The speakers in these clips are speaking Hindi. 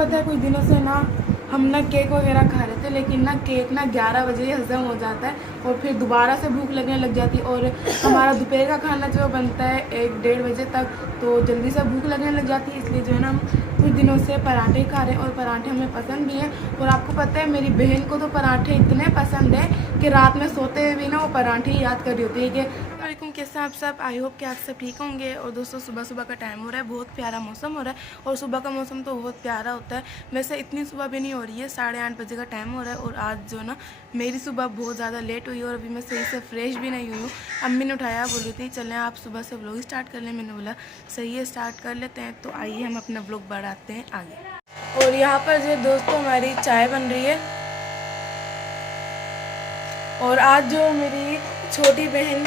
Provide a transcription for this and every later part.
पता है कुछ दिनों से ना हम ना केक वगैरह खा रहे थे, लेकिन ना केक ना 11 बजे ही हज़म हो जाता है और फिर दोबारा से भूख लगने लग जाती है। और हमारा दोपहर का खाना जो बनता है 1-1:30 बजे तक, तो जल्दी से भूख लगने लग जाती है। इसलिए जो है ना हम कुछ दिनों से पराठे खा रहे हैं और पराठे हमें पसंद भी हैं। और आपको पता है मेरी बहन को तो पराठे इतने पसंद है कि रात में सोते हुए भी ना वो पराठे ही याद कर रही होती है कि वालेकुम, कैसे आप सब। आई होप कि आप सब ठीक होंगे। और दोस्तों, सुबह सुबह का टाइम हो रहा है, बहुत प्यारा मौसम हो रहा है और सुबह का मौसम तो बहुत प्यारा होता है। वैसे इतनी सुबह भी नहीं हो रही है, 8:30 बजे का टाइम हो रहा है। और आज जो ना मेरी सुबह बहुत ज़्यादा लेट हुई और अभी मैं सही से फ्रेश भी नहीं हुई हूँ। अम्मी ने उठाया, बोल रही थी चलें आप सुबह से व्लॉग स्टार्ट कर लें। मैंने बोला सही है, स्टार्ट कर लेते हैं। तो आइए हम अपना व्लॉग बढ़ाते हैं आगे। और यहाँ पर जो दोस्तों हमारी चाय बन रही है। और आज जो मेरी छोटी बहन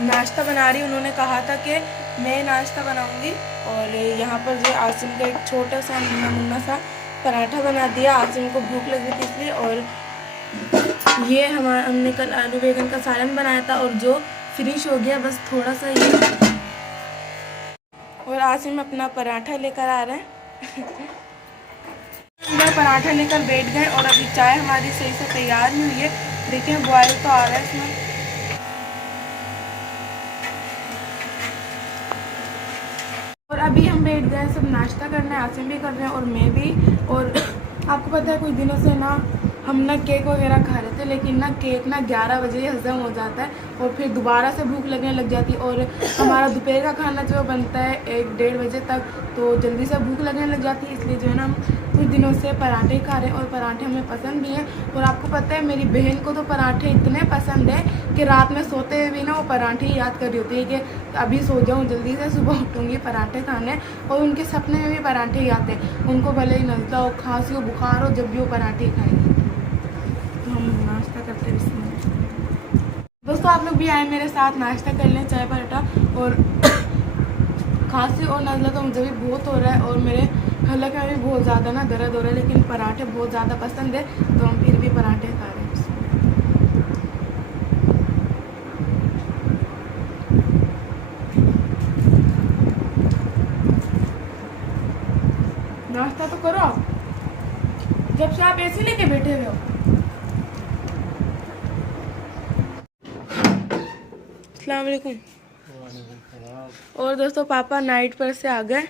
नाश्ता बना रही, उन्होंने कहा था कि मैं नाश्ता बनाऊंगी। और यहाँ पर जो आसिम का एक छोटा सा मुन्ना सा पराठा बना दिया। आसिम को भूख लगी थी इसलिए। और ये हमने कल आलू बैंगन का सालन बनाया था और जो फिनिश हो गया, बस थोड़ा सा ही। और आसिम अपना पराठा लेकर आ रहे हैं। मैं पराठा लेकर बैठ गए और अभी चाय हमारी सही से तैयार नहीं हुई है। देखिए बॉयल तो आ रहा है इसमें। और अभी हम बैठ गए सब नाश्ता करने, आसिम भी कर रहे हैं और मैं भी। और आपको पता है कुछ दिनों से ना हम ना केक वगैरह खा रहे थे, लेकिन ना केक ना 11 बजे ही हज़म हो जाता है और फिर दोबारा से भूख लगने लग जाती है। और हमारा दोपहर का खाना जो बनता है 1-1:30 बजे तक, तो जल्दी से भूख लगने लग जाती है। इसलिए जो है ना हम कुछ दिनों से पराठे खा रहे हैं और पराठे हमें पसंद भी हैं। और आपको पता है मेरी बहन को तो पराठे इतने पसंद है कि रात में सोते हुए भी ना वो पराठे ही याद कर रही होती है कि अभी सो जाऊँ जल्दी से, सुबह उठूँगी पराठे खाने। और उनके सपने में भी पराठे ही आते हैं। उनको भले ही नज़ला हो, खांसी हो, बुखार हो, जब भी वो पराठे ही खाएंगे। तो हम नाश्ता करते हैं। दोस्तों आप लोग भी आए मेरे साथ, नाश्ता कर लें चाय पराठा। और खांसी और नज़ला तो मुझे भी बहुत हो रहा है और मेरे हलक में भी बहुत ज़्यादा ना दर्द हो रहा है, लेकिन पराठे बहुत ज़्यादा पसंद है तो हम फिर भी पराठे खा रहे हैं। नाश्ता तो करो, जब से आप ऐसे लेके बैठे हुए हो। अस्सलाम वालेकुम। और दोस्तों पापा नाइट पर से आ गए,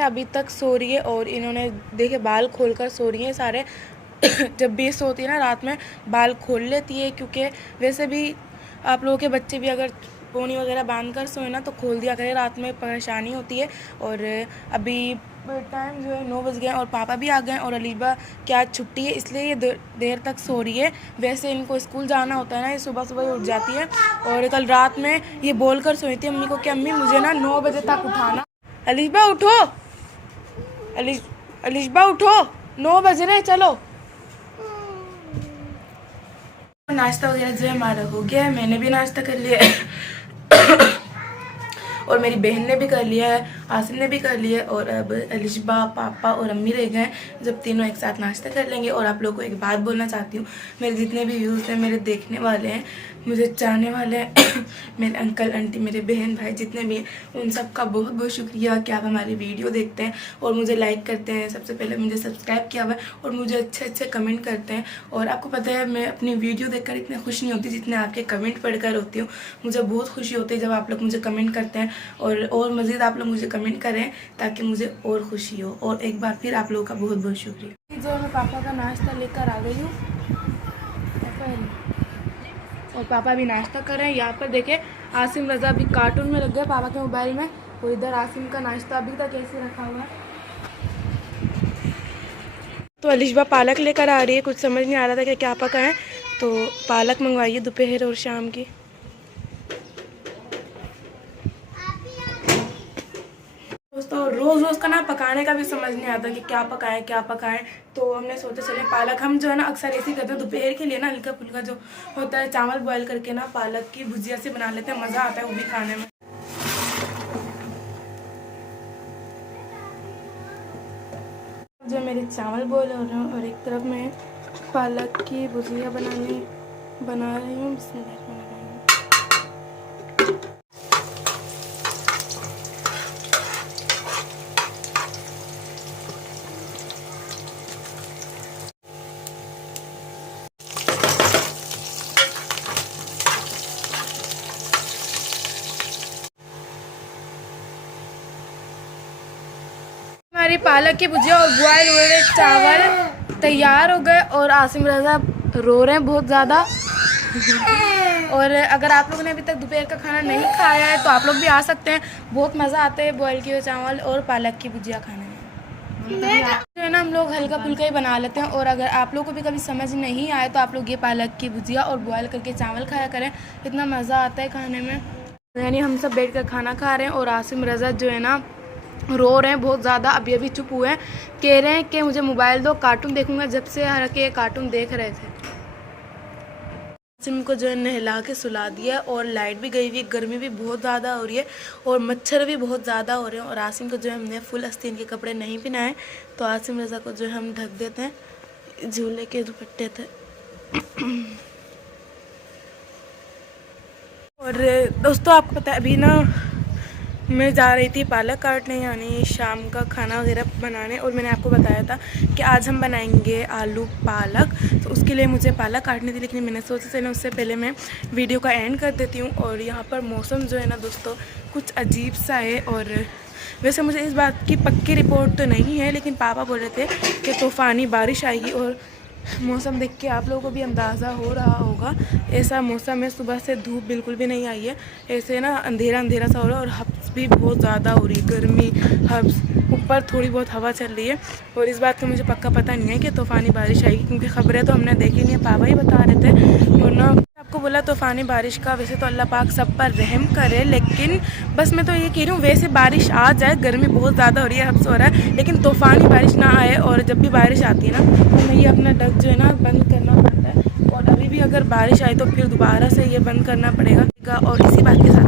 अभी तक सो रही है। और इन्होंने देखे बाल खोलकर सो रही हैं सारे। जब भी सोती है ना रात में बाल खोल लेती है, क्योंकि वैसे भी आप लोगों के बच्चे भी अगर पोनी वगैरह बांध कर सोए ना तो खोल दिया करें, रात में परेशानी होती है। और अभी टाइम जो है 9 बज गए और पापा भी आ गए। और अलीबा की आज छुट्टी है इसलिए ये देर तक सो रही है। वैसे इनको स्कूल जाना होता है ना, ये सुबह सुबह उठ जाती है। और कल रात में ये बोल कर सोई थी अम्मी को कि अम्मी मुझे ना 9 बजे तक उठाना। अलीबा उठो, अलीबा उठो, 9 बज रहे, चलो। नाश्ता वगैरह जो है हमारा हो गया है, मैंने भी नाश्ता कर लिया है और मेरी बहन ने भी कर लिया है, आसिम ने भी कर लिया है। और अब अलिशबा, पापा और अम्मी रह गए हैं, जब तीनों एक साथ नाश्ता कर लेंगे। और आप लोगों को एक बात बोलना चाहती हूँ, मेरे जितने भी व्यूज़ हैं, मेरे देखने वाले हैं, मुझे चाहने वाले हैं, मेरे अंकल आंटी, मेरे बहन भाई जितने भी हैं, उन सब का बहुत बहुत शुक्रिया कि आप हमारी वीडियो देखते हैं और मुझे लाइक करते हैं। सबसे पहले मुझे सब्सक्राइब किया हुआ है और मुझे अच्छे अच्छे कमेंट करते हैं। और आपको पता है मैं अपनी वीडियो देखकर इतनी खुश नहीं होती जितने आपके कमेंट पढ़कर होती हूँ। मुझे बहुत खुशी होती है जब आप लोग मुझे कमेंट करते हैं और मज़ीद आप लोग मुझे कमेंट करें ताकि मुझे और खुशी हो। और एक बार फिर आप लोगों का बहुत बहुत शुक्रिया। जो मैं पापा का नाश्ता लेकर आ गई हूँ और पापा भी नाश्ता कर रहे हैं। यहाँ पर देखे आसिम रज़ा भी कार्टून में लग गए पापा के मोबाइल में, और इधर आसिम का नाश्ता अभी तक ऐसे रखा हुआ है। तो अलिशबा पालक लेकर आ रही है, कुछ समझ नहीं आ रहा था कि क्या पकाएं, तो पालक मंगवाइए दोपहर और शाम की। दोस्तों रोज़ रोज़ का ना पकाने का भी समझ नहीं आता कि क्या पकाएं, तो हमने सोचा चले पालक, हम जो है ना अक्सर ऐसे ही करते हैं दोपहर के लिए ना, हल्का फुल्का जो होता है चावल बॉयल करके ना पालक की भुजिया से बना लेते हैं, मज़ा आता है वो भी खाने में। जो मेरे चावल बॉयल हो रहे हैं और एक तरफ मैं पालक की भुजिया बना रही हूँ। पालक की भुजिया और बॉयल हुए चावल तैयार हो गए और आसिम रज़ा रो रहे हैं बहुत ज़्यादा। और अगर आप लोगों ने अभी तक दोपहर का खाना नहीं खाया है तो आप लोग भी आ सकते हैं, बहुत मज़ा आता है बॉयल किए हुए चावल और पालक की भुजिया खाने में। जो है ना हम लोग हल्का फुल्का ही बना लेते हैं। और अगर आप लोग को भी कभी समझ नहीं आए तो आप लोग ये पालक की भुजिया और बॉयल करके चावल खाया करें, इतना मज़ा आता है खाने में। यानी हम सब बैठ कर खाना खा रहे हैं और आसिम रज़ा जो है ना रो रहे हैं बहुत ज़्यादा, अभी अभी चुप हुए हैं, कह रहे हैं कि मुझे मोबाइल दो, कार्टून देखूंगा। जब से हर के कार्टून देख रहे थे। आसिम को जो है नहला के सुला दिया और लाइट भी गई हुई है, गर्मी भी बहुत ज़्यादा हो रही है और मच्छर भी बहुत ज़्यादा हो रहे हैं। और आसिम को जो है हमने फुल आस्तीन के कपड़े नहीं पहनाए, तो आसिम रज़ा को जो है हम ढक देते हैं, झूले के दुपट्टे थे। और दोस्तों आपको पता है अभी ना मैं जा रही थी पालक काटने, यानी शाम का खाना वगैरह बनाने। और मैंने आपको बताया था कि आज हम बनाएंगे आलू पालक, तो उसके लिए मुझे पालक काटनी थी, लेकिन मैंने सोचा चलो उससे पहले मैं वीडियो का एंड कर देती हूँ। और यहाँ पर मौसम जो है ना दोस्तों कुछ अजीब सा है। और वैसे मुझे इस बात की पक्की रिपोर्ट तो नहीं है, लेकिन पापा बोल रहे थे कि तूफ़ानी बारिश आएगी। और मौसम देख के आप लोगों को भी अंदाज़ा हो रहा होगा, ऐसा मौसम है, सुबह से धूप बिल्कुल भी नहीं आई है, ऐसे ना अंधेरा अंधेरा सा हो रहा है। और हब्स भी बहुत ज़्यादा हो रही है, गर्मी हब्स, ऊपर थोड़ी बहुत हवा चल रही है। और इस बात का मुझे पक्का पता नहीं है कि तूफ़ानी बारिश आएगी, क्योंकि ख़बरें तो हमने देखी नहीं है, पापा ही बता रहे थे। और ना आपको बोला तूफ़ानी बारिश का, वैसे तो अल्लाह पाक सब पर रहम करे, लेकिन बस मैं तो ये कह रही हूँ वैसे बारिश आ जाए, गर्मी बहुत ज़्यादा हो रही है, हब्स हो रहा है, लेकिन तूफ़ानी बारिश ना आए। और जब भी बारिश आती है ना तो मैं ये अपना डक जो है ना बंद करना पड़ता है, और अभी भी अगर बारिश आए तो फिर दोबारा से ये बंद करना पड़ेगा। और इसी बात के साथ